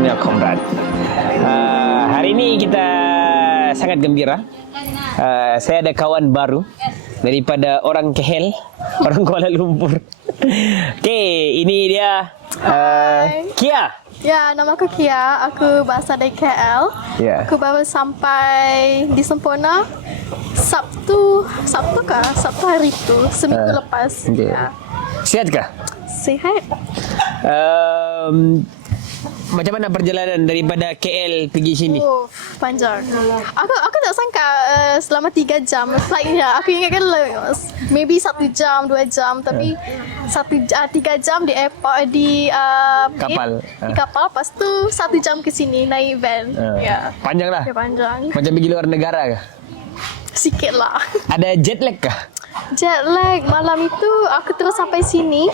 Programnya Komrad. Hari ini kita sangat gembira. Saya ada kawan baru daripada orang KL, orang Kuala Lumpur. Okey, ini dia Kia. Ya, nama aku Kia. Aku berasal dari KL. Ya. Aku baru sampai di Semporna Sabtu hari tu, seminggu lepas. Okay. Ya. Sihatkah? Sihat. Macam mana perjalanan daripada KL pergi sini? Oh, panjang. Aku tak sangka selama 3 jam flightnya. Aku ingatkan maybe 1 jam, 2 jam, tapi 3 jam di airport di Kapal. Di kapal, lepas tu 1 jam ke sini naik van. Ya. Panjang lah. Ya, panjang. Macam pergi luar negara kah? Sikit lah. Ada jet lag kah? Jet lag malam itu aku terus sampai sini.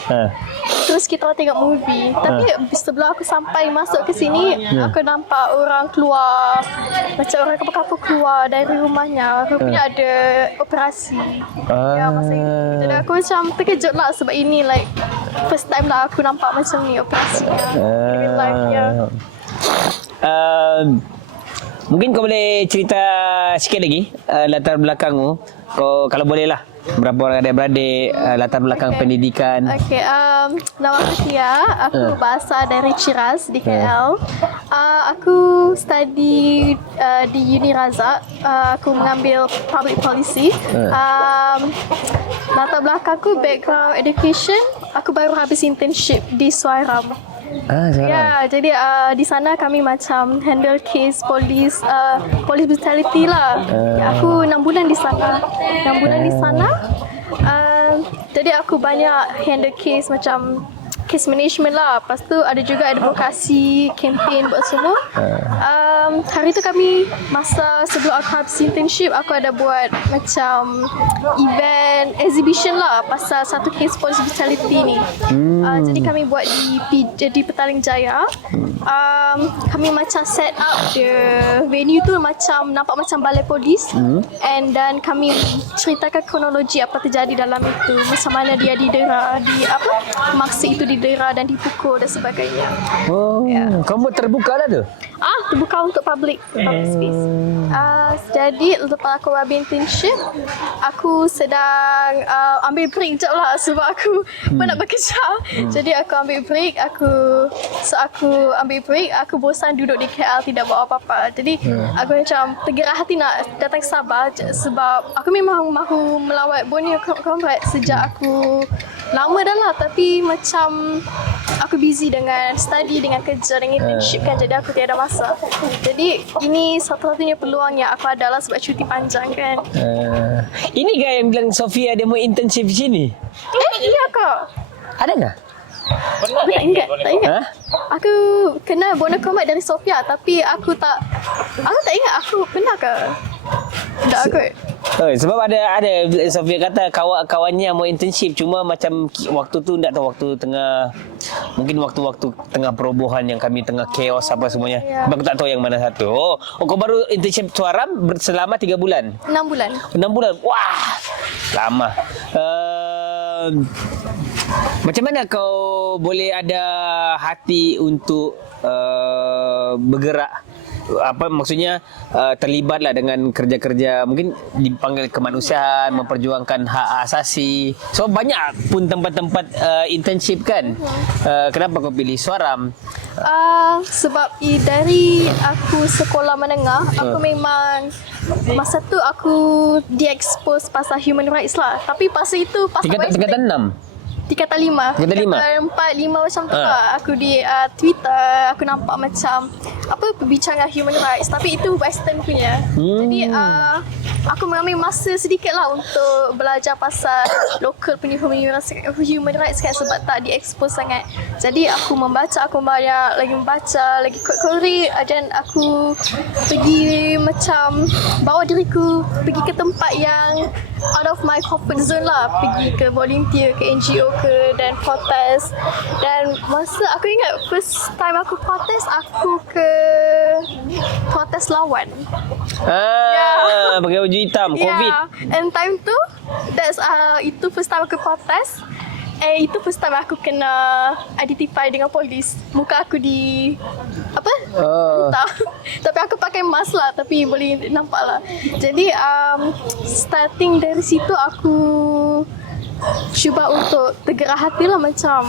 Terus kita tengok movie. Tapi sebelum aku sampai masuk ke sini, aku nampak orang keluar, macam orang kapal-kapal keluar dari rumahnya. Rupanya ada operasi. Ya, masa itu. Jadi aku macam terkejut lah sebab ini like first time lah aku nampak macam ni operasinya. In life, ya. Mungkin kau boleh cerita sikit lagi latar belakangmu. Kau kalau boleh lah. Berapa orang adik-beradik, latar belakang pendidikan. Okay, nama aku Kia. Aku berasal dari Ciras di KL. Aku study di Uni Razak. Aku mengambil public policy. Latar belakangku background education. Aku baru habis internship di Suairam. Ya, jadi di sana kami macam handle case police brutality lah. Ya, aku 6 bulan di sana. 6 bulan di sana. Jadi aku banyak handle case macam case management lah. Lepas tu ada juga advokasi, campaign buat semua. Hari tu kami, masa sebelum aku habis internship, aku ada buat macam event, exhibition lah pasal satu case police brutality ni. Jadi kami buat di Petaling Jaya. Kami macam set up the venue tu macam nampak macam balai polis. And then kami ceritakan kronologi apa terjadi dalam itu. Macam mana dia didera, masa itu didera dan dipukul dan sebagainya. Kamu terbuka lah tu? Terbuka untuk public space. Jadi lepas aku habis internship, aku sedang ambil break jap lah sebab aku pun nak bekerja. Jadi aku ambil break, aku ambil break, aku bosan duduk di KL tidak buat apa-apa. Jadi aku macam tergerak hati nak datang ke Sabah sebab aku memang mahu melawat Borneo Comrade sejak aku lama dah lah, tapi macam aku busy dengan study, dengan kerja, dengan internship kan, jadi aku tiada masa. Jadi ini satu-satunya peluang yang aku ada lah sebab cuti panjang kan. Ini kan yang bilang Sofia dia mau internship di sini? Iya kak. Ada tak? Aku tak ingat. Aku kenal Borneo Comrade dari Sofia, tapi aku tak ingat aku pernah ke. Tak aku. Sebab ada Sofia kata kawan-kawannya mau internship, cuma macam waktu tu tak tahu, waktu tengah, mungkin waktu-waktu tengah perobohan yang kami tengah chaos apa semuanya. Aku tak tahu yang mana satu. Kau baru internship Suaram selama 3 bulan? 6 bulan. 6 bulan. Wah, lama. Macam mana kau boleh ada hati untuk bergerak? Apa maksudnya terlibatlah dengan kerja-kerja, mungkin dipanggil kemanusiaan, memperjuangkan hak asasi. So banyak pun tempat-tempat internship kan. Kenapa kau pilih Suaram? Sebab dari aku sekolah menengah, aku memang masa tu aku di-expose pasal human rights lah. Tapi pasal itu Tingkatan 6? Tingkatan 5. Tingkatan 4, 5 macam tu lah. Aku di Twitter, aku nampak macam perbincangan human rights, tapi itu Western punya. Jadi aku mengambil masa sedikit lah untuk belajar pasal local punya human rights kan, sebab tak di-expose sangat. Jadi aku banyak lagi membaca, lagi korek, dan aku pergi macam bawa diriku pergi ke tempat yang out of my comfort zone lah, pergi ke volunteer, ke NGO ke, dan protes. Dan masa aku ingat first time aku protes, aku ke protes lawan. Pakai baju hitam, COVID. And time tu, itu first time aku protes. Itu first time aku kena identify dengan polis. Muka aku di apa? Tak. Tapi aku pakai mask lah, tapi boleh nampak lah. Jadi starting dari situ aku cuba untuk tergerak hati lah, macam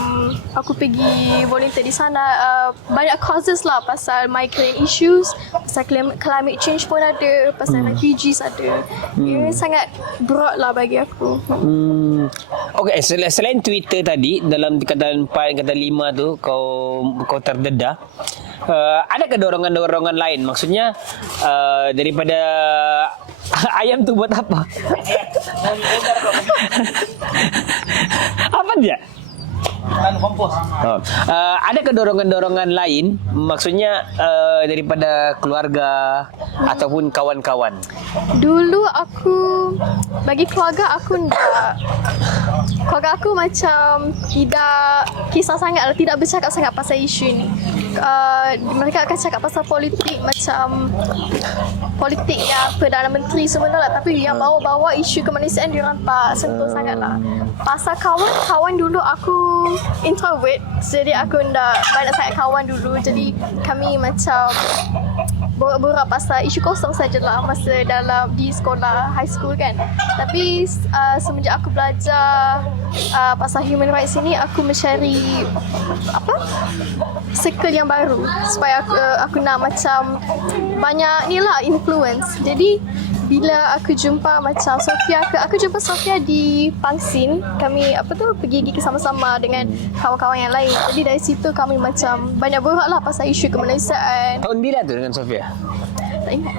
aku pergi volunteer di sana. Banyak causes lah, pasal migrant issues, pasal climate change pun ada, pasal refugees ada. Ini sangat broad lah bagi aku. Okay, selain Twitter tadi, dalam tingkatan 4, tingkatan 5 tu kau terdedah, adakah dorongan-dorongan lain? Maksudnya daripada ayam tu buat apa? Apa dia? Kompos. Adakah dorongan-dorongan lain? Maksudnya daripada keluarga ataupun kawan-kawan? Dulu aku, bagi keluarga aku keluarga aku macam tidak kisah sangat, tidak bercakap sangat pasal isu ni. Mereka akan cakap pasal politik, macam politik yang Perdana Menteri semua lah, tapi yang bawa-bawa isu kemanusiaan diorang tak sentuh sangat lah. Pasal kawan dulu aku introvert, jadi aku tak banyak sangat kawan dulu. Jadi kami macam borak-borak pasal isu kosong sajalah masa di sekolah high school kan. Tapi semenjak aku belajar pasal human rights ini, aku mencari circle yang baru supaya aku nak macam banyak ni lah influence. Jadi bila aku jumpa macam Sofia, aku jumpa Sofia di Pangsin. Kami pergi gigi sama-sama dengan kawan-kawan yang lain. Jadi dari situ kami macam banyak borak lah pasal isu kemanusiaan. Tahun bila tu dengan Sofia? Tak ingat.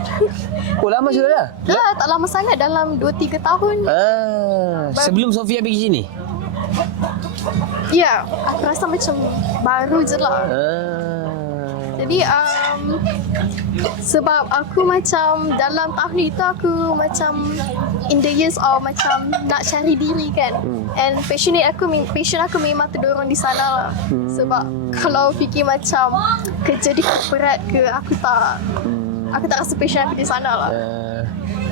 Oh, lama sudah dah? Dah, tak lama sangat, dalam 2-3 tahun. Sebelum Sofia pergi sini? Ya, aku rasa macam baru je lah. Jadi sebab aku macam dalam tahun itu aku macam in the years of macam nak cari diri kan. And passion aku memang terdorong di sana lah. Sebab kalau fikir macam kerja di corporate ke, aku tak rasa passion aku di sana lah.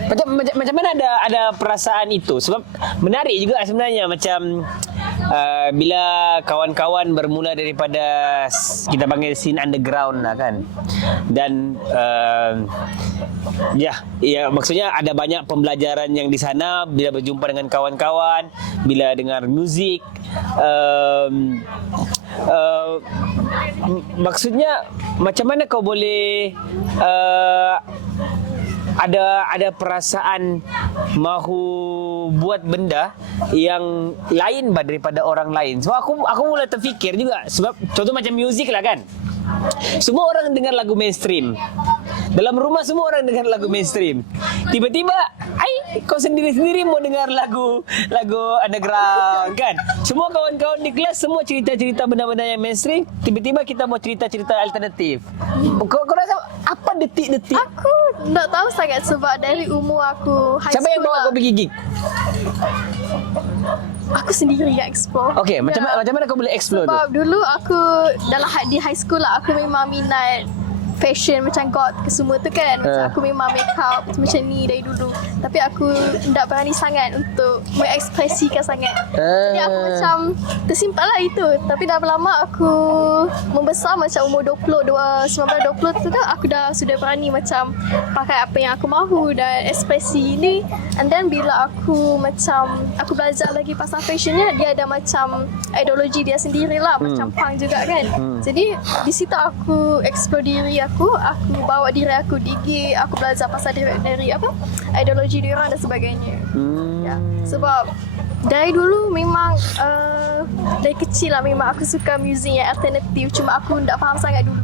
Macam mana ada perasaan itu? Sebab menarik juga sebenarnya, macam bila kawan-kawan bermula daripada kita panggil scene underground lah kan. Dan ya maksudnya ada banyak pembelajaran yang di sana bila berjumpa dengan kawan-kawan, bila dengar muzik. Maksudnya macam mana kau boleh ada perasaan mahu buat benda yang lain daripada orang lain. So aku mula terfikir juga, sebab contoh macam muzik lah kan. Semua orang dengar lagu mainstream. Dalam rumah semua orang dengar lagu mainstream. Tiba-tiba, kau sendiri-sendiri mau dengar lagu underground kan. Semua kawan-kawan di kelas semua cerita-cerita benda-benda yang mainstream. Tiba-tiba kita mau cerita-cerita alternatif. Kau rasa apa detik-detik? Aku tak tahu sangat sebab dari umur aku high Siapa school yang bawa kau pergi gig? Aku sendiri yang explore. Okay, macam mana kau boleh explore sebab tu? dulu aku di high school lah, aku memang minat fashion macam God ke semua tu kan. Macam aku memang make up macam ni dari dulu. Tapi aku tak berani sangat untuk mengekspresikan sangat. Jadi aku macam tersimpan lah itu. Tapi dah lama aku membesar, macam umur 19-20 tu kan, aku dah sudah berani macam pakai apa yang aku mahu dan ekspresi ni. And then bila aku belajar lagi pasal fashionnya, dia ada macam ideologi dia sendirilah, macam punk juga kan. Jadi di situ aku explore diri aku bawa diri aku di gig, aku belajar pasal dari ideologi dia orang dan sebagainya. Ya, sebab dari dulu memang dari kecil lah memang aku suka muzik yang alternatif, cuma aku tak faham sangat dulu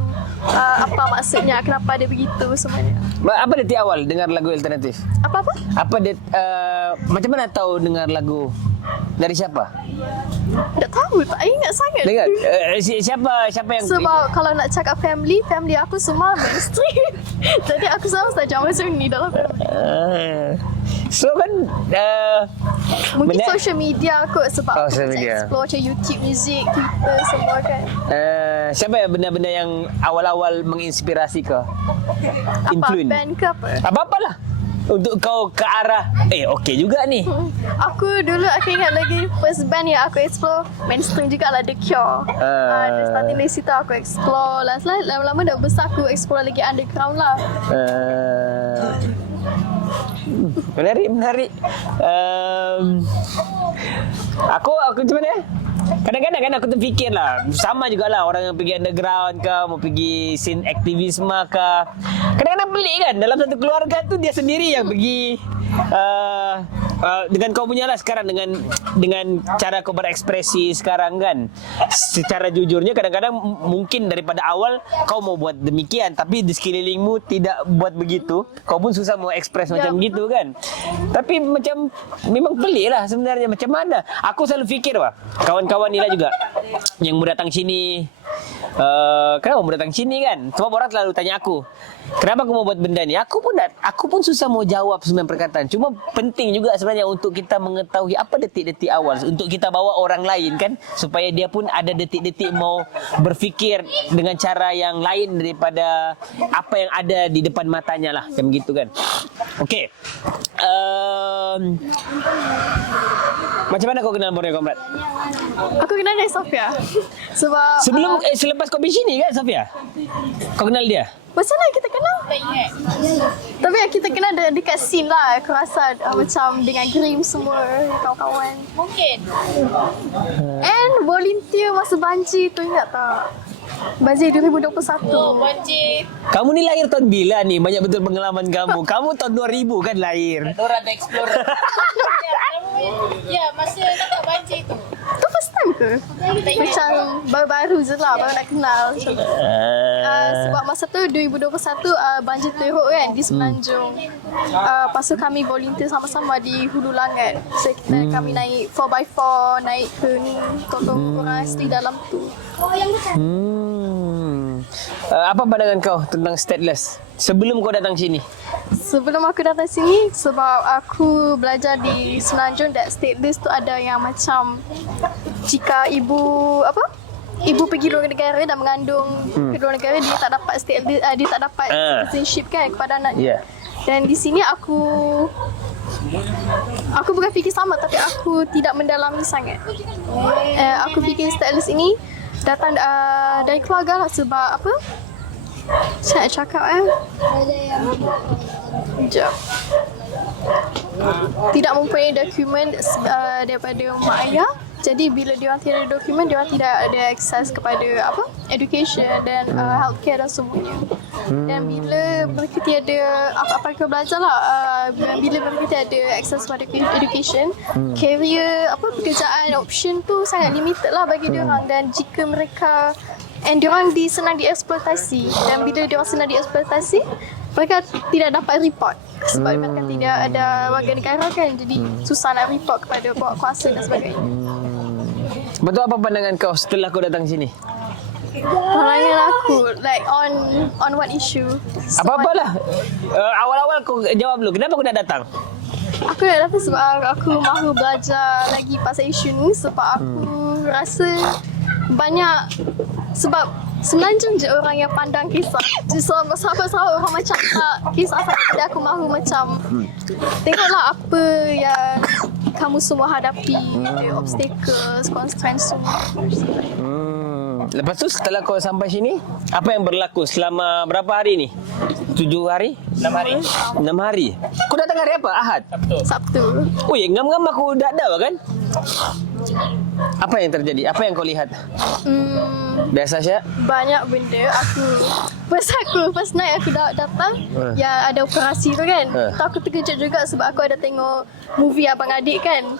apa maksudnya, kenapa dia begitu semuanya. Apa detik awal dengar lagu alternatif? Apa? Macam mana tahu dengar lagu? Dari siapa? Tak tahu, tak ingat sangat. Dengar siapa yang sebab kalau nak cakap family aku semua mainstream. Jadi aku selalu saja macam ni dalam family. So kan mungkin social media kot, sebab aku social media. explore macam YouTube music, Twitter semua kan. Siapa yang benda-benda yang awal-awal menginspirasi kau? Apa band ke apa? Apa-apalah. untuk kau ke arah okey juga ni. Aku ingat lagi first band yang aku explore mainstream juga lah, The Cure. Starting dari situ aku explore. Lama-lama dah besar aku explore lagi underground lah. Menarik. Aku macam mana? Kadang-kadang kan aku terfikir lah, sama jugalah orang yang pergi underground ke, mau pergi scene aktivisme ke. Kadang-kadang pelik kan, dalam satu keluarga tu dia sendiri yang pergi dengan kau punya lah sekarang, dengan cara kau berekspresi sekarang kan. Secara jujurnya kadang-kadang mungkin daripada awal kau mau buat demikian, tapi di sekelilingmu tidak buat begitu, kau pun susah mau ekspres macam gitu kan. Tapi macam memang pelik lah sebenarnya, macam mana. Aku selalu fikir kawan-kawan ni lah juga yang mau datang sini, kenapa mau datang sini kan. Sebab orang selalu tanya aku, kenapa aku mau buat benda ni? Aku pun susah mau jawab semua perkataan. Cuma penting juga sebenarnya untuk kita mengetahui apa detik-detik awal, untuk kita bawa orang lain kan, supaya dia pun ada detik-detik mau berfikir dengan cara yang lain daripada apa yang ada di depan matanya lah, macam gitu kan. Okey. Macam mana kau kenal Borneo Comrade? Aku kenal dari Sofia. Sebab Selepas kau pergi sini kan, Sofia? Kau kenal dia? macam mana kita kenal? Tak ingat. Tapi kita kenal dekat scene lah. Aku rasa macam dengan Grim semua kawan-kawan. Mungkin. And volunteer masa banjir tu, ingat tak? Banjir 2021. Oh, banjir. Kamu ni lahir tahun bila ni? Banyak betul pengalaman kamu. Kamu tahun 2000 kan lahir? Orang dah explore. Ya, masa tak banjir tu. Tu first time ke? Macam baru-baru je lah, baru nak kenal. Sebab masa tu 2021 banjir teruk kan di Semenanjung. Lepas tu kami volunteer sama-sama di Hulu Langat. So kami naik 4x4, naik ke ni, tolong orang asli dalam tu. Apa pandangan kau tentang stateless sebelum kau datang sini? Sebelum aku datang sini, sebab aku belajar di Semenanjung, that stateless tu ada yang macam jika ibu pergi luar negara dan mengandung ke luar negara, dia tak dapat stateless, dia tak dapat citizenship kan kepada anaknya. Dan di sini aku bukan fikir sama, tapi aku tidak mendalami sangat. Aku fikir stateless ini datang dari keluarga lah, sebab apa? Saya nak cakap sekejap. Tidak mempunyai dokumen daripada mak ayah. Jadi bila diorang tidak ada dokumen, diorang tidak ada akses kepada education dan healthcare dan semuanya. Dan bila mereka tiada apa yang belajar lah, bila mereka tiada akses kepada education, career pekerjaan option tu sangat limited lah bagi diorang. Dan jika mereka diorang senang dieksploitasi, dan bila diorang senang dieksploitasi, mereka tidak dapat report sebab mereka tidak ada warga negara kan, jadi susah nak report kepada pihak kuasa dan sebagainya. Betul, apa pandangan kau setelah kau datang sini? Pandangan aku like on what issue? Apa-apalah. Awal-awal kau jawab dulu. Kenapa kau nak datang? Aku nak datang sebab aku mahu belajar lagi pasal isu ni, sebab aku rasa banyak, sebab Semenanjung je orang yang pandang kisah. So sahabat-sahabat orang macam tak kisah sangat. Jadi aku mahu macam tengoklah apa yang kamu semua hadapi, obstacles, constraints semua. Lepas tu setelah kau sampai sini, apa yang berlaku selama berapa hari ni? 7 hari? 6 hari. 6 hari. Kau datang hari apa? Ahad? Sabtu. Oh ya, ngam-ngam aku dah ada kan? Apa yang terjadi? Apa yang kau lihat? Biasa saja. Banyak benda. First night aku datang, ya ada operasi tu kan. So aku terkejut juga sebab aku ada tengok movie Abang Adik kan.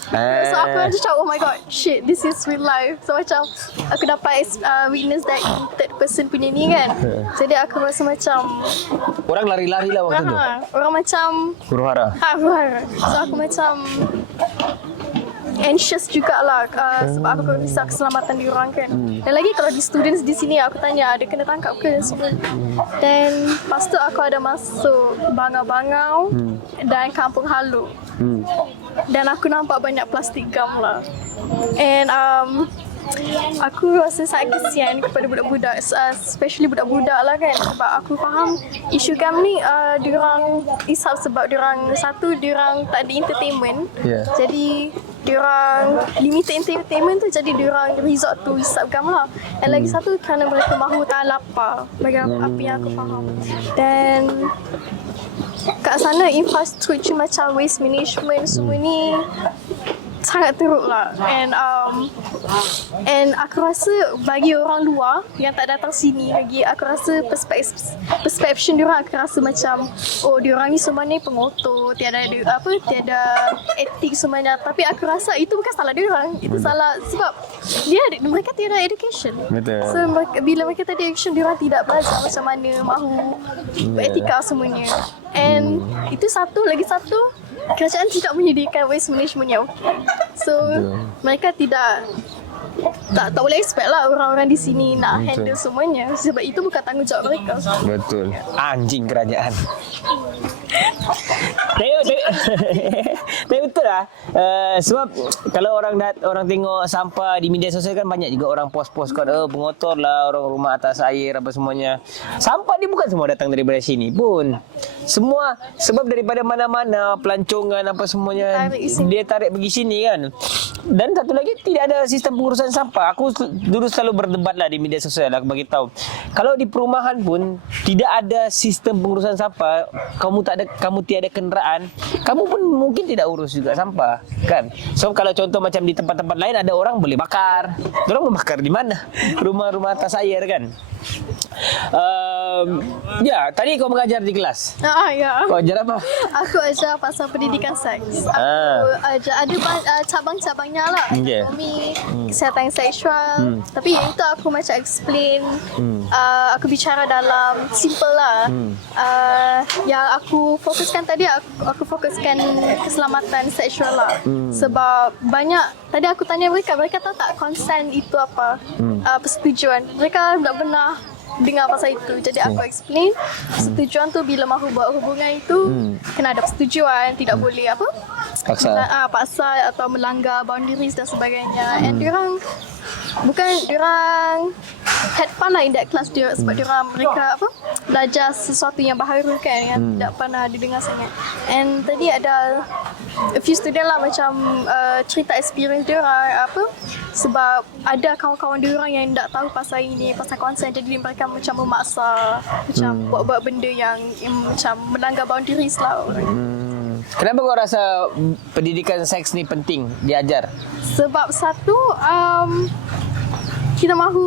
So aku macam, oh my god, shit, this is real life. So macam aku dapat witness that third person punya ni kan. Jadi aku rasa macam orang lari-lari lah waktu tu. Orang macam huru-hara. huru-hara. So aku macam anxious jugalah sebab aku risau keselamatan diorang kan. Dan lagi kalau di students di sini, aku tanya ada kena tangkap ke semua. Dan lepas tu aku ada masuk Bangau-Bangau dan Kampung Halu. Dan aku nampak banyak plastik gam lah. And aku rasa sangat kesian kepada budak-budak, especially budak-budak lah kan, sebab aku faham isu kami ni diorang isap sebab diorang tak ada entertainment. Yeah. Jadi diorang limited entertainment tu, jadi diorang resort to isap gam lah. Dan lagi satu kerana mereka mahu tahan lapar, bagi apa yang aku faham. Dan kat sana infrastruktur macam waste management semua ni sangat teruk lah. And aku rasa bagi orang luar yang tak datang sini lagi, aku rasa perception diorang aku rasa macam diorang ni sebenarnya pengotor, tiada etik sebenarnya. Tapi aku rasa itu bukan salah diorang, itu salah sebab mereka tiada education. Betul. So bila mereka tiada education, diorang tidak belajar macam mana mahu beretika semuanya. And itu lagi satu, kerajaan tidak menyediakan waste management yang okey. So mereka tak boleh expect lah orang-orang di sini nak handle semuanya, sebab itu bukan tanggungjawab mereka. Betul. Anjing kerajaan. Tapi betul lah. Sebab kalau orang tengok sampah di media sosial kan, banyak juga orang post-post kan, pengotor lah orang rumah atas air apa semuanya. Sampah ni bukan semua datang daripada sini pun. Semua sebab daripada mana-mana, pelancongan apa semuanya dia tarik pergi sini kan. Dan satu lagi, tidak ada sistem pengurusan sampah. Aku dulu selalu berdebat lah di media sosial lah, aku bagi tahu. Kalau di perumahan pun tidak ada sistem pengurusan sampah, kamu tiada kenderaan, kamu pun mungkin tidak urus juga sampah kan. So kalau contoh macam di tempat-tempat lain ada orang boleh bakar. Orang membakar di mana? Rumah-rumah atas air kan. Ya, tadi kau mengajar di kelas. Ya. Kau ajar apa? Aku ajar pasal pendidikan seks. Aku ajar ada cabang-cabangnya lah. Okay. Anatomi, kesihatan seksual. Tapi yang itu aku macam explain. Aku bicara dalam simple lah. Yang aku fokuskan tadi, aku fokuskan keselamatan seksual lah. Sebab banyak, tadi aku tanya mereka tahu tak consent itu apa? Persetujuan. Mereka tak pernah dengar pasal itu. Jadi aku explain persetujuan tu bila mahu buat hubungan itu kena ada persetujuan, tidak boleh paksa atau melanggar boundaries dan sebagainya. And diorang had fun lah in that class dia, sebab mereka belajar sesuatu yang baharu kan, yang tidak pernah didengar sangat. And tadi ada a few student lah macam cerita experience dia sebab ada kawan-kawan dia orang yang tak tahu pasal ini, pasal konsen, jadi mereka macam memaksa, macam buat-buat benda yang macam melanggar boundaries lah. Kenapa kau rasa pendidikan seks ni penting diajar? Sebab satu, kita mahu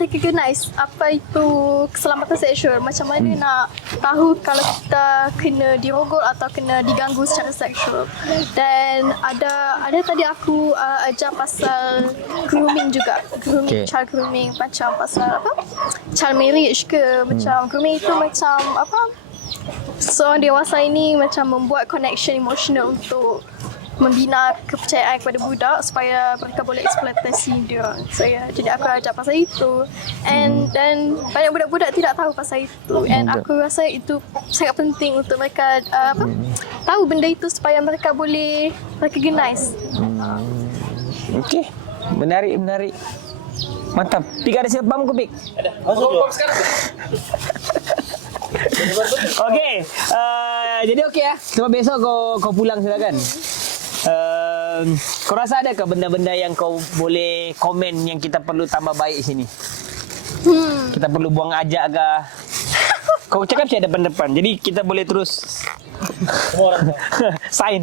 recognize apa itu keselamatan seksual. Macam mana nak tahu kalau kita kena dirogol atau kena diganggu secara seksual. Dan ada tadi aku ajar pasal grooming juga. Grooming, child grooming, macam pasal child marriage ke. Macam grooming itu macam seorang dewasa ini macam membuat connection emotional untuk membina kepercayaan kepada budak supaya mereka boleh eksploitasi dia. Jadi aku ajar pasal itu. Dan banyak budak-budak tidak tahu pasal itu. And aku rasa itu sangat penting untuk mereka tahu benda itu supaya mereka boleh recognize. Okey. Menarik. Mantap. Pik ada siapa bam kau Pik? Ada. Bam sekarang. Okey. Jadi okey ya. Cuma besok kau pulang silakan. Kau rasa ada ke benda-benda yang kau boleh komen yang kita perlu tambah baik sini? Kita perlu buang ajak ke? Kau cakap saya depan-depan, jadi kita boleh terus Semua orang sign.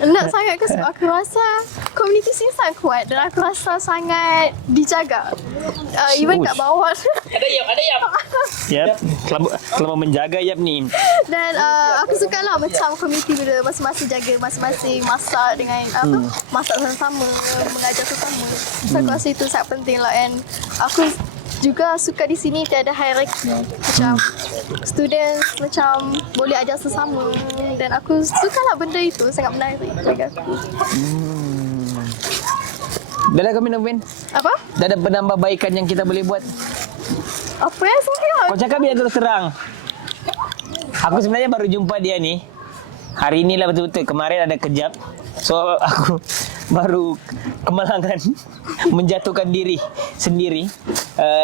Nak sangat ke, aku rasa komuniti sini sangat kuat dan aku rasa sangat dijaga. Even kat bawah. Ada yap. Yap, selama menjaga Yap ni. Dan aku suka lah macam komuniti bila masing-masing jaga, masing-masing masak dengan masak sama-sama, mengajar sesama. So aku rasa itu sangat penting lah. And aku juga suka di sini tiada hierarki. Macam students macam boleh ajar sesama. Dan aku suka lah benda itu, sangat menarik bagi aku. Dah ada kami Novin? Apa? Dah ada penambahbaikan yang kita boleh buat? Apa yang suka? Kau cakap biar terus terang. Aku sebenarnya baru jumpa dia ni. Hari inilah betul-betul. Kemarin ada kejap. So aku baru kemalangan menjatuhkan diri sendiri.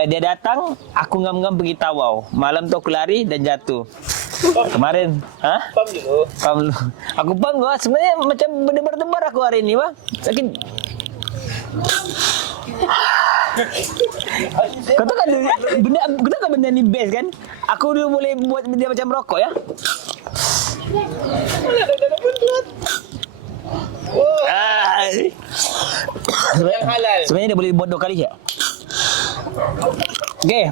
Dia datang, aku ngam-ngam pergi tawau. Malam tu aku lari dan jatuh. Kemarin, Pam dulu. Pam lu. Aku pam gua sebenarnya macam berdebar-debar aku hari ini, Bang. Sakit. Kau tahu kan benda ni best kan? Aku dulu boleh buat dia macam rokok ya. Yang halal. Sebenarnya dia boleh buat 2 kali je. Okey.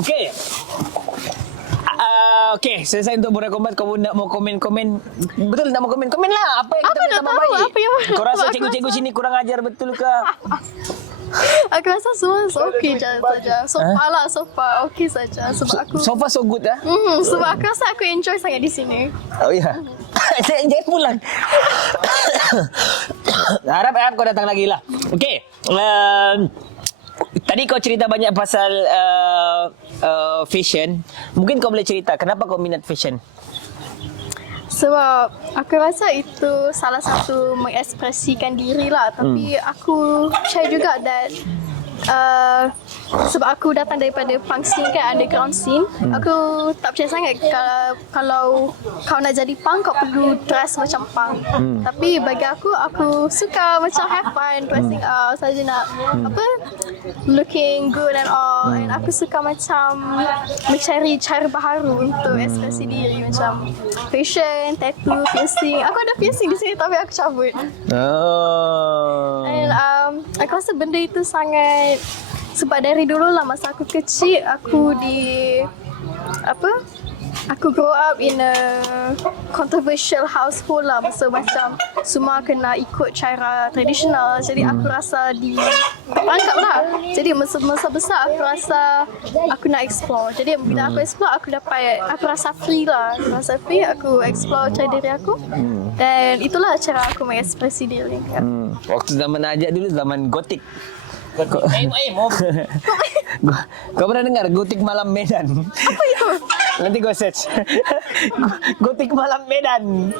Okey. Okey, selesai untuk berekomen. Kau nak mau komen-komen? Betul nak mau komen-komen lah. Apa yang kita Apa nak tambah tahu? baik? Apa yang Kau rasa aku cikgu-cikgu rasa- sini kurang ajar betul ke? Aku rasa semua okey je saja. So far lah, so far okey saja. Sebab aku So far so good lah. sebab aku rasa aku enjoy sangat di sini. Oh ya. Jangan pulang. Harap kau datang lagi lah. Okey. Tadi kau cerita banyak pasal fashion. Mungkin kau boleh cerita kenapa kau minat fashion? Sebab aku rasa itu salah satu mengekspresikan diri lah. Tapi aku percaya juga that sebab aku datang daripada punk scene kan, underground scene. Aku tak percaya sangat kalau kau nak jadi punk, kau perlu dress macam punk. Tapi bagi aku suka macam have fun, dressing up, saja nak looking good and all. And aku suka macam mencari cara baharu untuk ekspresi diri, macam fashion, tattoo, piercing. Aku ada piercing di sini tapi aku cabut. Oh. And aku rasa benda itu sangat, sebab dari dulu lah masa aku kecil aku aku grow up in a controversial household lah. Masa macam semua kena ikut cara tradisional. Jadi aku rasa terperangkap lah. Jadi masa besar aku rasa aku nak explore. Jadi bila aku explore aku rasa free lah. Aku rasa free, aku explore cara diri aku. Dan itulah cara aku mengekspresi diri. Waktu zaman Ajak dulu zaman gotik. Mau. Kau pernah dengar Gotik Malam Medan? Apa itu? Nanti kau search. Gotik Malam Medan.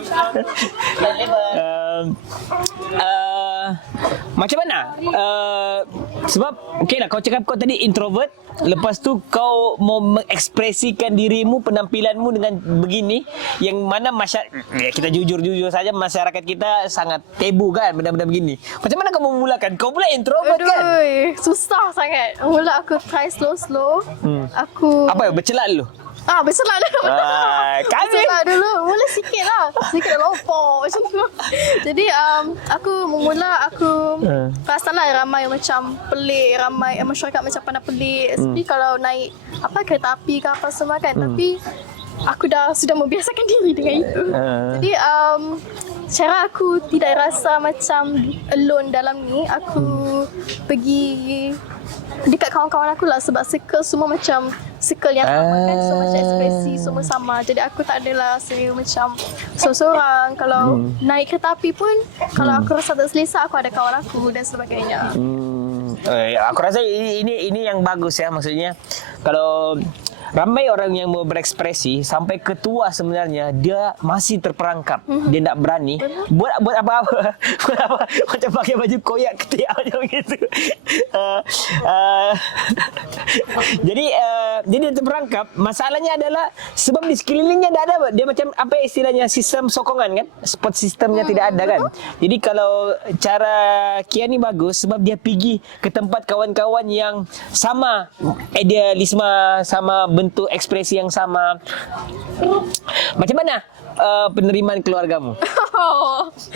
Macam mana? Sebab okey lah, kau cakap kau tadi introvert. Lepas tu kau mau mengekspresikan dirimu, penampilanmu dengan begini, yang mana kita jujur-jujur saja, masyarakat kita sangat tabu kan benda-benda begini. Macam mana kau memulakan? Kau pula introvert kan? Aduh, susah sangat. Mula aku try slow-slow. Aku Apa ya? Bercelak dulu? berselat dulu. Kami Berselat dulu. Mula sikit lah. Sikit dah lopok macam tu. Jadi aku perasan lah ramai macam pelik. Ramai masyarakat macam pandang pelik. Seperti kalau naik kereta api ke apa semua kan. Tapi aku sudah membiasakan diri dengan itu. Jadi cara aku tidak rasa macam alone dalam ni. Aku pergi dekat kawan-kawan aku lah, sebab circle semua macam circle yang sama kan, so macam ekspresi semua sama. Jadi aku tak adalah sering macam seorang-seorang. Kalau naik kereta api pun, kalau aku rasa tak selesa, aku ada kawan aku dan sebagainya. Aku rasa ini yang bagus ya, maksudnya kalau ramai orang yang mau berekspresi sampai ketua sebenarnya dia masih terperangkap. Dia tak berani buat apa-apa. Buat apa, macam pakai baju koyak ketiak macam gitu. Jadi dia terperangkap. Masalahnya adalah sebab di sekelilingnya tak ada, dia macam apa istilahnya, sistem sokongan kan, support sistemnya tidak ada kan. Jadi kalau cara Kia ni bagus sebab dia pergi ke tempat kawan-kawan yang sama idealisme, sama bentuk ekspresi yang sama. Macam mana penerimaan keluargamu?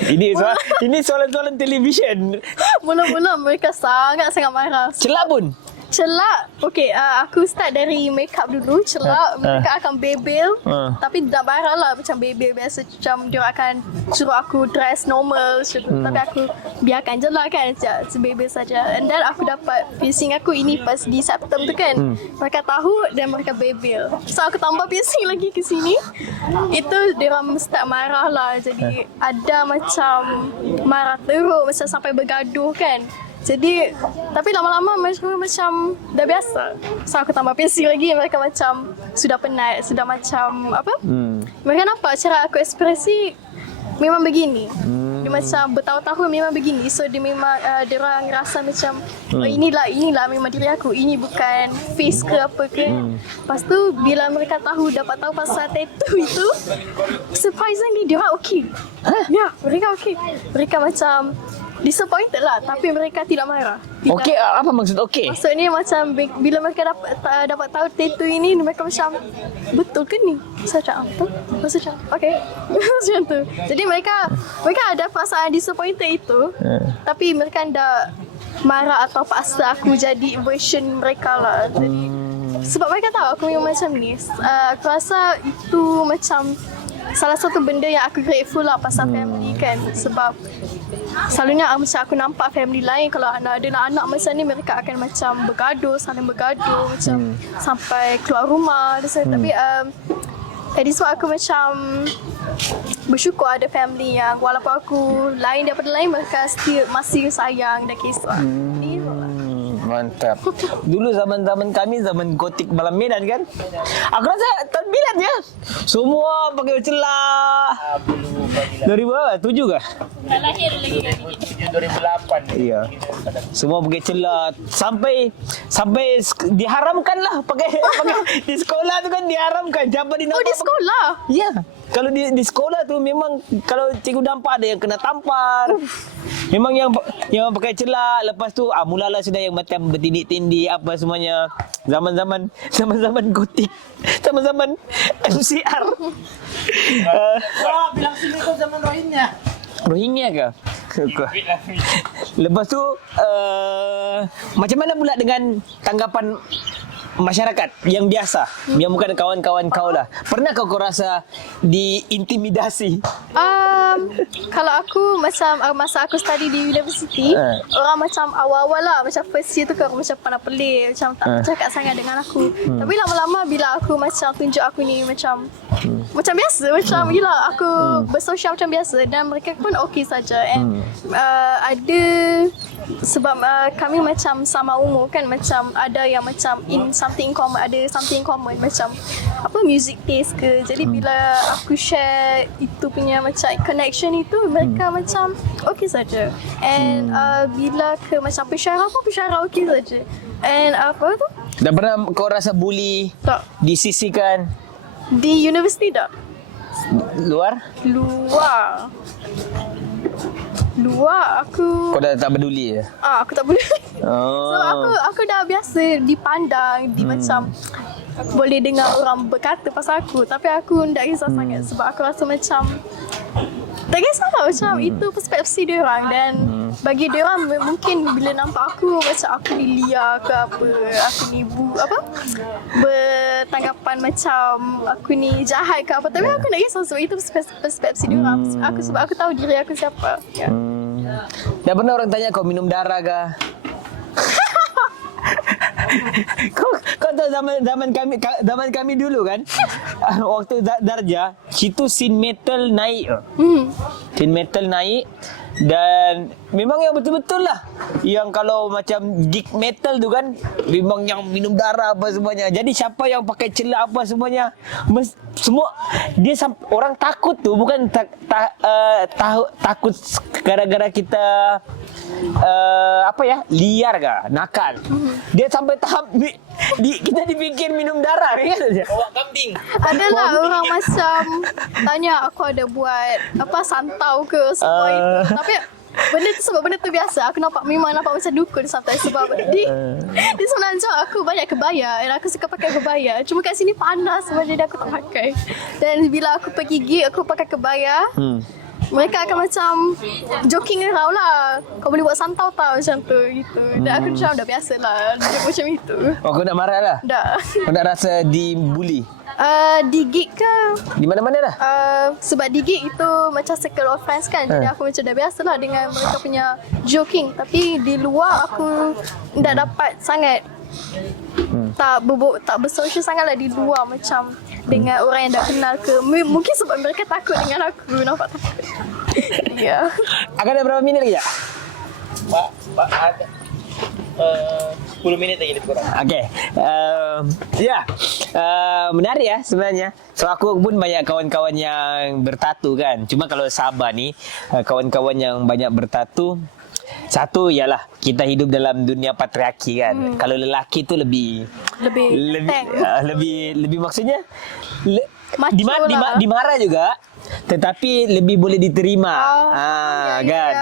Ini soalan-soalan televisyen. Mula-mula mereka sangat-sangat marah. Celak pun. Celak, okey, aku start dari makeup dulu. Celak, mereka akan bebel. Tapi tak marah lah, macam bebel biasa. Macam dia akan suruh aku dress normal macam tu. Tapi aku biarkan je lah kan, sebebel saja. And then aku dapat piercing aku ini pas di September tu kan. Mereka tahu dan mereka bebel. So aku tambah piercing lagi ke sini. Itu dia orang start marah lah. Jadi ada macam marah teruk, macam sampai bergaduh kan. Jadi, tapi lama-lama mereka macam dah biasa. So aku tambah piercing lagi, mereka macam sudah penat, sudah macam apa? Mereka nampak cara aku ekspresi memang begini. Dia macam bertahun-tahun memang begini. So dia memang dia orang rasa macam inilah memang diri aku. Ini bukan face ke apa ke. Lepas tu bila mereka dapat tahu pasal tattoo itu, surprisingly dia orang okey. Ya, mereka okey. Mereka macam disappointed lah, tapi mereka tidak marah. Okey, apa maksud okey? Maksudnya macam bila mereka dapat tahu tattoo ini, mereka macam betul ke ni? Saya cakap betul. Saya cakap okey. Macam tu. Jadi mereka ada perasaan disappointed itu, tapi mereka tidak marah atau paksa aku jadi version mereka lah. Jadi sebab mereka tahu aku memang macam ni. Aku rasa itu macam salah satu benda yang aku grateful lah pasal family kan. Sebab selalunya macam aku nampak family lain kalau ada anak macam ni, mereka akan macam bergaduh, saling bergaduh macam sampai keluar rumah. Tapi this why aku macam bersyukur ada family yang walaupun aku lain daripada lain, mereka still masih sayang dan kisah. Mantap. Dulu zaman-zaman kami, zaman gotik malam Medan kan. Aku rasa tahun 9 ya. Semua pakai celah. 2007 kah? Tak lahir lagi kami. 2008. Iya. Semua pakai celah sampai diharamkan lah pakai di sekolah tu kan diharamkan. Siapa Oh, di sekolah? Ya. Kalau di sekolah tu memang kalau cikgu nampak ada yang kena tampar. Memang yang pakai celah, lepas tu mulalah sudah yang macam bertindik-tindik apa semuanya. Zaman-zaman gotik. Zaman-zaman MCR. Bilang sini kau zaman Rohingya. Rohingya ke? Lepas tu macam mana pula dengan tanggapan masyarakat yang biasa, yang bukan kawan-kawan kau lah? Pernah kau rasa diintimidasi? Kalau aku macam masa aku study di universiti, orang macam awal-awal lah, macam first year tu kan macam pandang pelik, macam tak cakap sangat dengan aku. Tapi lama-lama bila aku macam tunjuk aku ni macam biasa, macam gila aku bersosial macam biasa, dan mereka pun okey saja. And ada sebab kami macam sama umur kan, macam ada yang macam something in common, ada something in common macam apa music taste ke. Jadi bila aku share itu punya macam connection itu, mereka macam okey saja. And bila ke macam pensyarah okey saja. And apa tu? Dan pernah kau rasa bully? Tak. Disisikan? Di universiti tak? Luar aku kau dah tak peduli ya? aku tak boleh. Oh. So aku dah biasa dipandang macam boleh dengar orang berkata pasal aku, tapi aku tak kisah sangat sebab aku rasa macam tak kisahlah, macam itu perspektif dia orang. Dan bagi dia orang mungkin bila nampak aku macam aku ni liar ke apa, aku ni bertanggapan macam aku ni jahat ke apa, tapi aku tak kisah sebab itu perspektif dia orang. Sebab aku tahu diri aku siapa. Dah pernah orang tanya kau minum darah kah? kau tahu zaman kami dulu kan, waktu darjah situ scene metal naik. Scene metal naik, dan memang yang betul-betul lah yang kalau macam geek metal tu kan memang yang minum darah apa semuanya. Jadi siapa yang pakai celah apa semuanya, semua dia orang takut tu bukan takut gara-gara kita liar ke nakal. Dia sampai tahap kita dipikir minum darah kan saja. Bawa kambing. Adalah orang macam tanya aku ada buat santau ke semua itu. Tapi sebab benda tu biasa. Aku memang nampak macam dukun sometimes. Sebab di Semenanjung aku banyak kebaya, dan aku suka pakai kebaya. Cuma kat sini panas sebab jadi aku tak pakai. Dan bila aku pergi gig aku pakai kebaya, mereka akan macam joking around lah. Kau boleh buat santau tau macam tu gitu. Dan aku macam dah biasa lah macam itu. Oh, kau nak marah lah? Dah. Kau nak rasa dibuli? Di gig ke? Di mana-mana dah? Sebab di gig itu macam circle of friends kan. Jadi aku macam dah biasa lah dengan mereka punya joking. Tapi di luar aku tak dapat sangat tak bersosial sangat lah di luar macam dengan orang yang tak kenal ke. Mungkin sebab mereka takut dengan aku. Nampak takut. Ya. Akan ada berapa minit lagi tak? Pak ada. 10 minit lagi lebih kurang. Okay. Menarik ya sebenarnya. So aku pun banyak kawan-kawan yang bertatu kan. Cuma kalau Sabah ni, kawan-kawan yang banyak bertatu, satu ialah kita hidup dalam dunia patriarki kan. Kalau lelaki tu lebih tank. lebih maksudnya Macho lah. dimarah juga, tetapi lebih boleh diterima. Ya, Kan.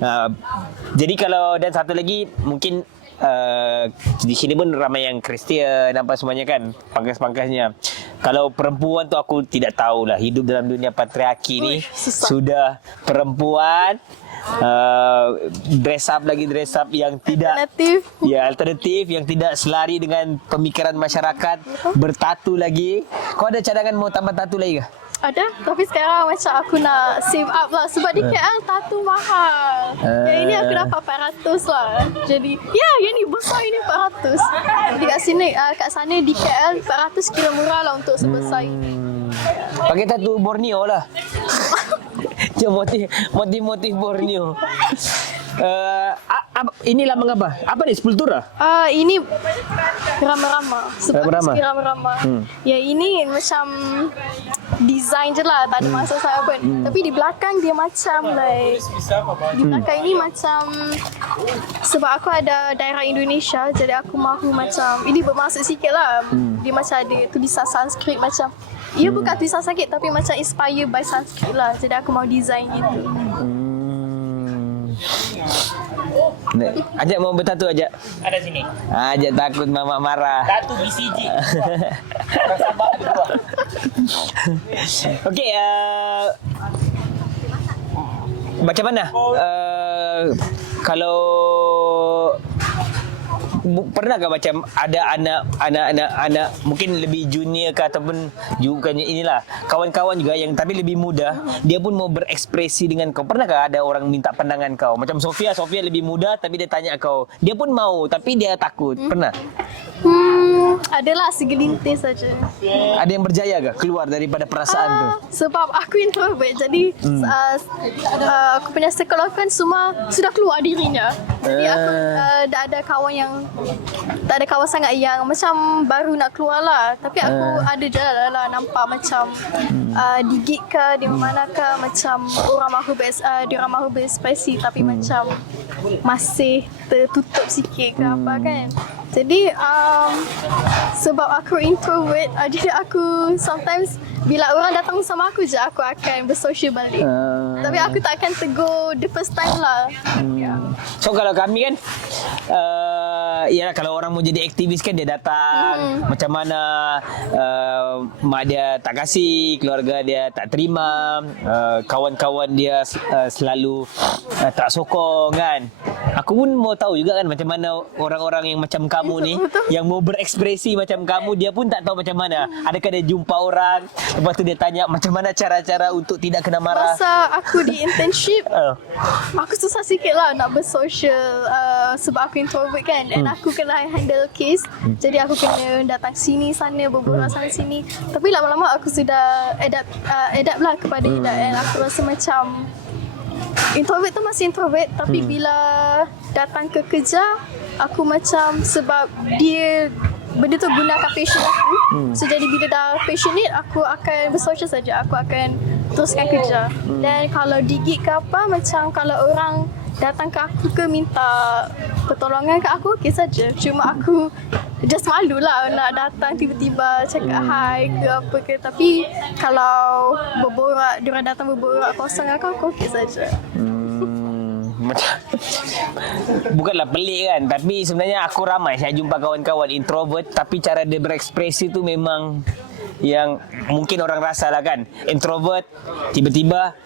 ya. Jadi kalau dan satu lagi mungkin di sini pun ramai yang Kristian apa semuanya kan, pangkas-pangkasnya. Kalau perempuan tu aku tidak tahulah, hidup dalam dunia patriarki ni susah. sudah perempuan dress up yang tidak alternatif yang tidak selari dengan pemikiran masyarakat, bertatu lagi. Kau ada cadangan mau tambah tatu lagi ke? Ada, tapi sekarang macam aku nak save up lah sebab di KL tatu mahal. Yang ini aku dapat 400 lah. Jadi, yang ni besar ini 400. Jadi kat sana di KL 400 kira murah lah untuk sebesar ini. Pakai tatu Borneo lah. Motif Borneo. Ini lambang apa? Apa ni? Sepultura? Ini rama-rama. Sebab Rama-rama. aku rama-rama. Yang ini macam design je lah, tak ada masa saya pun. Tapi di belakang dia macam like di belakang ini macam sebab aku ada daerah Indonesia, jadi aku mahu macam ini bermaksud sikit lah. Dia macam ada tulisan Sanskrit macam ia bukan tulisan Sanskrit tapi macam inspired by Sanskrit lah. Jadi aku mau design gitu. Ajak mau bertatu ajak. Ada sini. Ajak takut mamak marah. Tatu BCG. Orang Sabah ada dua. Okey, macam mana? Kalau pernahkah macam ada anak mungkin lebih junior ke ataupun bukannya inilah kawan-kawan juga yang tapi lebih muda, dia pun mau berekspresi dengan kau. Pernahkah ada orang minta pandangan kau? Macam Sofia lebih muda tapi dia tanya kau. Dia pun mau tapi dia takut. Pernah? Adalah segelintir saja. Ada yang berjaya ke keluar daripada perasaan tu? Sebab aku introvert, jadi aku punya circle kan semua sudah keluar dirinya. Jadi aku tak ada kawan yang tak ada kawan sangat yang macam baru nak keluar lah. Tapi aku ada je lah nampak macam di gig ke di mana ke macam orang mahu berekspresi tapi macam masih tertutup sikit ke apa kan. Jadi sebab aku introvert, jadi aku sometimes bila orang datang sama aku je aku akan bersosial balik. Tapi aku tak akan tegur the first time lah. So kalau kami kan ialah kalau orang mau jadi aktivis kan dia datang macam mana mak dia tak kasih, keluarga dia tak terima, kawan-kawan dia selalu tak sokong kan. Aku pun mau tahu juga kan macam mana orang-orang yang macam kamu ni yang mau berekspresi macam kamu, dia pun tak tahu macam mana. Adakah dia jumpa orang lepas tu dia tanya macam mana cara-cara untuk tidak kena marah. Masa aku di internship aku susah sikit lah nak bersosial sebab aku introvert kan, dan aku kena handle case. Jadi aku kena datang sini sana, berbual sana sini. Tapi lama-lama aku sudah adapt lah kepada ini, dan aku rasa macam introvert tu masih introvert, tapi bila datang ke kerja aku macam sebab dia benda tu gunakan passion aku. So jadi bila dah passionate aku akan bersosial saja, aku akan teruskan kerja. Dan kalau di gig ke apa, macam kalau orang datang ke aku ke minta pertolongan ke aku, okey saja. Cuma aku just malu lah nak datang tiba-tiba cakap hi ke apa ke. Tapi kalau berborak, diorang datang berborak kosong aku okey saja. Macam bukanlah pelik kan, tapi sebenarnya aku ramai saya jumpa kawan-kawan introvert tapi cara dia berekspresi tu memang yang mungkin orang rasa lah kan, introvert tiba-tiba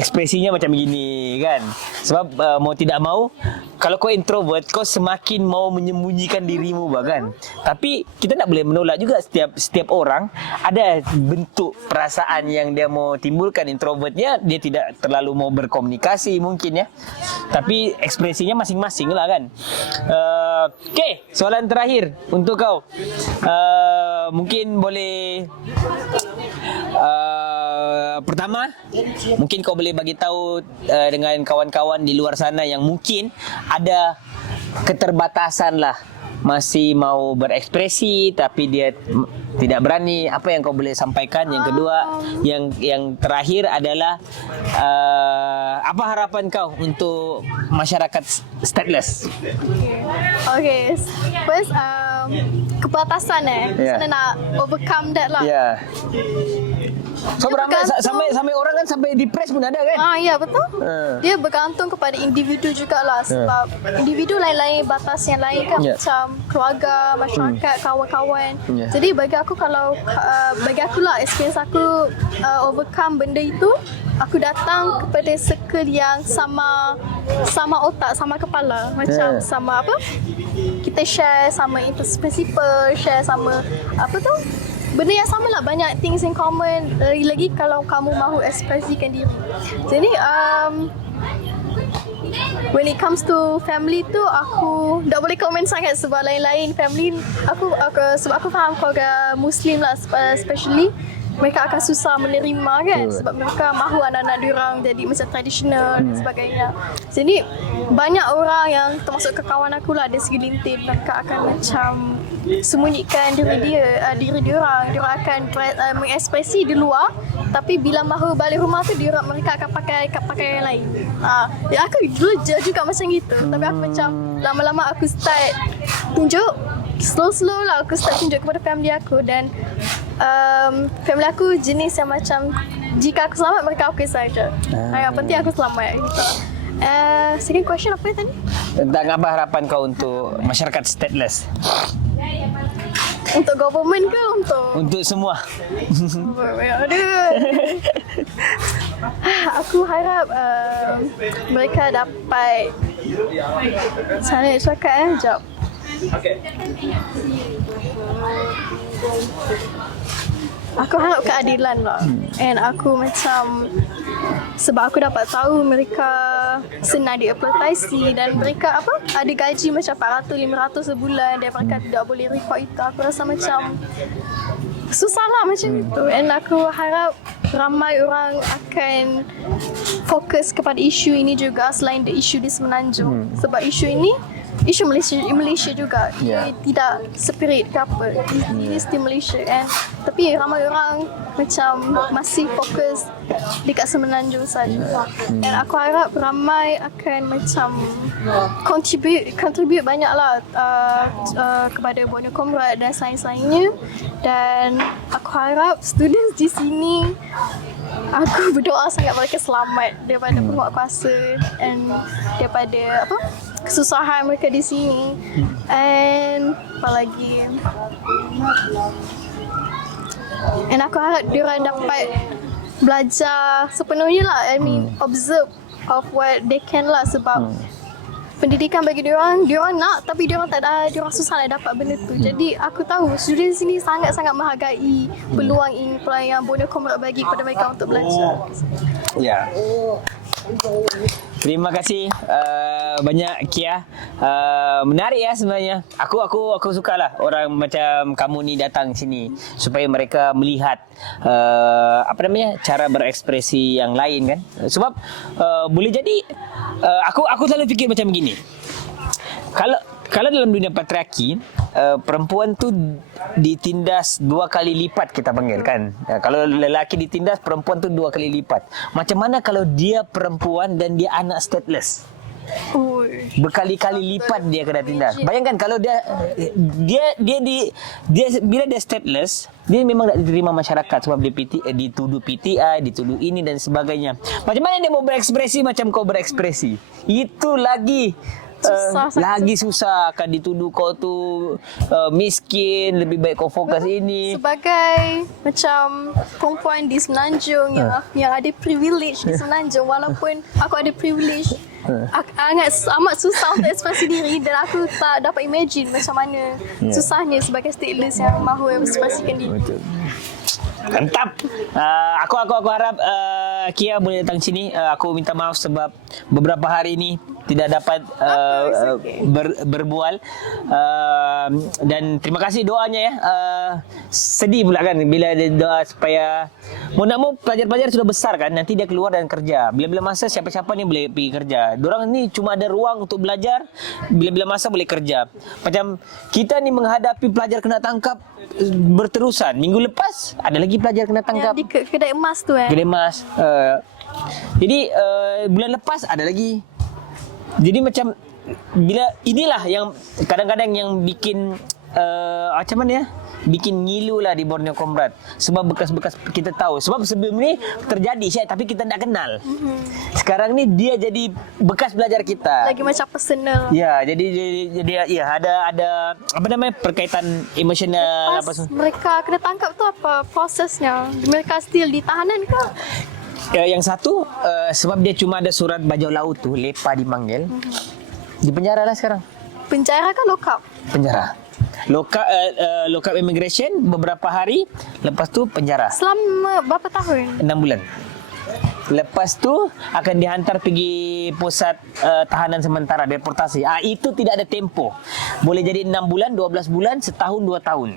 ekspresinya macam begini kan. Sebab mau tidak mau kalau kau introvert kau semakin mau menyembunyikan dirimu bahkan. Tapi kita tak boleh menolak juga setiap orang ada bentuk perasaan yang dia mau timbulkan. Introvertnya dia tidak terlalu mau berkomunikasi mungkin ya, tapi ekspresinya masing-masing lah kan. Okey, soalan terakhir untuk kau. Mungkin boleh pertama, mungkin kau boleh bagi tahu dengan kawan-kawan di luar sana yang mungkin ada keterbatasan lah, masih mau berekspresi tapi dia tidak berani. Apa yang kau boleh sampaikan? Yang kedua, yang terakhir adalah apa harapan kau untuk masyarakat stateless? Okay. First, kebatasan Yeah. Sana nak overcome that lah. Ya. So Dia beramai bergantung. sampai orang kan sampai depres pun ada kan? Ya betul. Ha. Dia bergantung kepada individu jugalah sebab individu lain-lain, batas yang lain kan Ya. macam keluarga, masyarakat, kawan-kawan. Ya. Jadi bagi aku kalau bagi aku lah experience aku overcome benda itu, aku datang kepada circle yang sama otak, sama kepala. Macam sama apa? Kita share sama principle, share sama apa tu? Benda yang sama lah, banyak things in common. Lagi-lagi kalau kamu mahu ekspresikan diri. Jadi when it comes to family tu, aku tak boleh komen sangat sebab lain-lain family aku sebab aku faham keluarga Muslim lah, especially mereka akan susah menerima kan, sebab mereka mahu anak-anak diorang jadi macam tradisional dan sebagainya. Jadi banyak orang yang termasuk kawan aku lah, ada segelintir mereka akan macam sembunyikan diri diorang akan mengekspresi di luar, tapi bila mahu balik rumah tu mereka akan pakai yang lain. Aku dulu juga macam gitu, tapi aku macam lama-lama aku start tunjuk, slow lah aku start tunjuk kepada family aku, dan family aku jenis yang macam jika aku selamat mereka okey saja. Yang penting aku selamat gitu. Second question apa tadi? Tentang apa harapan kau untuk masyarakat stateless? Untuk government ke Untuk semua. Aduh. Aku harap mereka dapat sana cakap jap. Aku harap keadilan lah. And aku macam, sebab aku dapat tahu mereka senang dieksploitasi dan mereka ada gaji macam 400-500 sebulan dan mereka tidak boleh report itu. Aku rasa macam susah lah macam itu. And aku harap ramai orang akan fokus kepada isu ini juga selain isu di Semenanjung. Sebab isu ini isu Malaysia juga. Dia tidak spirit ke apa. Dia still Malaysia. And tapi ramai orang macam masih fokus dekat Semenanjung saja. Dan aku harap ramai akan macam contribute banyaklah kepada Borneo Comrade dan sains lainnya. Dan aku harap students di sini, aku berdoa sangat mereka selamat daripada penguatkuasa dan daripada kesusahan mereka di sini. And apa lagi? And aku harap diorang dapat belajar sepenuhnya lah. I mean, observe of what they can lah, sebab pendidikan bagi diorang nak, tapi diorang tak ada, diorang susah nak dapat benda tu. Jadi aku tahu student sini sangat-sangat menghargai peluang ini, peluang yang Borneo Comrade bagi kepada mereka untuk belajar. Ya. Terima kasih banyak Kia. Menarik ya sebenarnya. Aku sukalah orang macam kamu ni datang sini supaya mereka melihat cara berekspresi yang lain kan. Sebab boleh jadi aku selalu fikir macam gini. Kalau dalam dunia patriarki, perempuan tu ditindas 2 kali lipat, kita panggil kan. Kalau lelaki ditindas, perempuan tu 2 kali lipat. Macam mana kalau dia perempuan dan dia anak stateless? Berkali-kali lipat dia kena tindas. Bayangkan kalau dia bila dia stateless, dia memang tak diterima masyarakat sebab dia dituduh PTI, dituduh ini dan sebagainya. Macam mana dia mau berekspresi macam kau berekspresi? Itu lagi susah, akan dituduh kau tu miskin, lebih baik kau fokus ini. Sebagai macam perempuan di Semenanjung yang ada privilege di Semenanjung, walaupun aku ada privilege, amat susah untuk ekspresi diri, dan aku tak dapat imagine macam mana susahnya sebagai stateless yang mahu ekspresikan diri. Mantap. Aku harap Kia boleh datang sini. Aku minta maaf sebab beberapa hari ini tidak dapat berbual. Dan terima kasih doanya ya. Sedih pula kan bila ada doa supaya Mau nak mau pelajar-pelajar sudah besar kan, nanti dia keluar dan kerja. Bila-bila masa siapa-siapa ni boleh pergi kerja. Diorang ni cuma ada ruang untuk belajar, bila-bila masa boleh kerja. Macam kita ni menghadapi pelajar kena tangkap berterusan. Minggu lepas ada lagi pelajar kena tangkap. Yang di kedai emas tu Kedai emas. Jadi bulan lepas ada lagi. Jadi macam bila inilah yang kadang-kadang yang bikin macam mana ya? Bikin ngilu lah di Borneo Comrade. Sebab bekas-bekas kita tahu. Sebab sebelum ni terjadi Syed, tapi kita tak kenal. Sekarang ni dia jadi bekas belajar kita. lagi macam personal. Ya, jadi ya ada apa namanya perkaitan emosional apa Pas mereka kena tangkap tu apa prosesnya? Mereka still di tahanan ke? Yang satu sebab dia cuma ada surat bajau laut tu, lepa dipanggil. Di penjara lah sekarang. Penjara kan lock up? Penjara. Lock up immigration beberapa hari, lepas tu penjara. Selama berapa tahun? 6 bulan. Lepas tu akan dihantar pergi pusat tahanan sementara, deportasi. Itu tidak ada tempoh. Boleh jadi 6 bulan, 12 bulan, setahun, 2 tahun.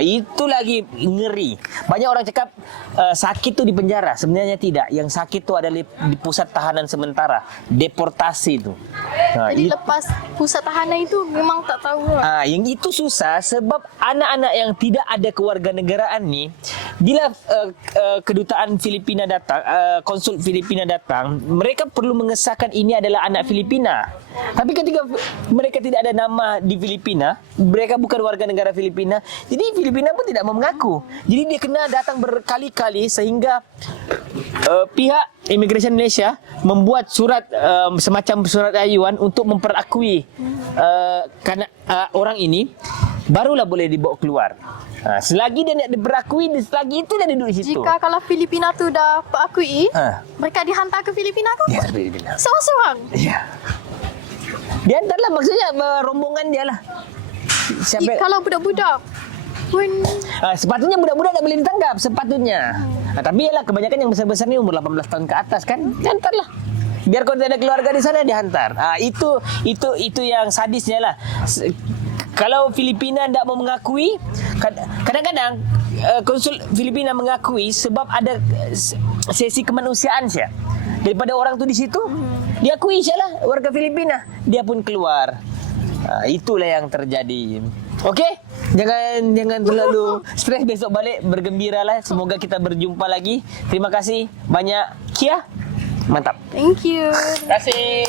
Itu lagi ngeri. Banyak orang cakap sakit tu di penjara. Sebenarnya tidak. Yang sakit tu adalah di pusat tahanan sementara, deportasi tu. Jadi lepas pusat tahanan itu memang tak tahu lah. Yang itu susah sebab anak-anak yang tidak ada kewarganegaraan ni, bila kedutaan Filipina datang, konsul Filipina datang, mereka perlu mengesahkan ini adalah anak Filipina. Tapi ketika mereka tidak ada nama di Filipina, mereka bukan warga negara Filipina, jadi Filipina pun tidak mau mengaku. Jadi dia kena datang berkali-kali sehingga pihak Immigration Malaysia membuat surat semacam surat ayuan untuk memperakui kerana orang ini barulah boleh dibawa keluar. Selagi dia nak diperakui, selagi itu dia duduk di situ. Jika kalau Filipina tu dah perakui, mereka dihantar ke Filipina ke? Dia ke Filipina. Seorang-seorang? Ya. Dihantarlah, maksudnya rombongan dia lah. Kalau budak-budak pun sepatutnya budak-budak tak boleh ditangkap, sepatutnya. Tapi yalah, kebanyakan yang besar-besar ni umur 18 tahun ke atas kan, dihantarlah. Biar kalau tidak ada keluarga di sana, dihantar. Itu yang sadisnya lah. Kalau Filipina tidak mau mengakui, kadang-kadang konsul Filipina mengakui sebab ada sesi kemanusiaan saja. Daripada orang tu di situ, diakui sajalah warga Filipina, dia pun keluar. Itulah yang terjadi. Okey, jangan terlalu stres, besok balik bergembiralah. Semoga kita berjumpa lagi. Terima kasih banyak Kia. Mantap. thank you. Terima kasih.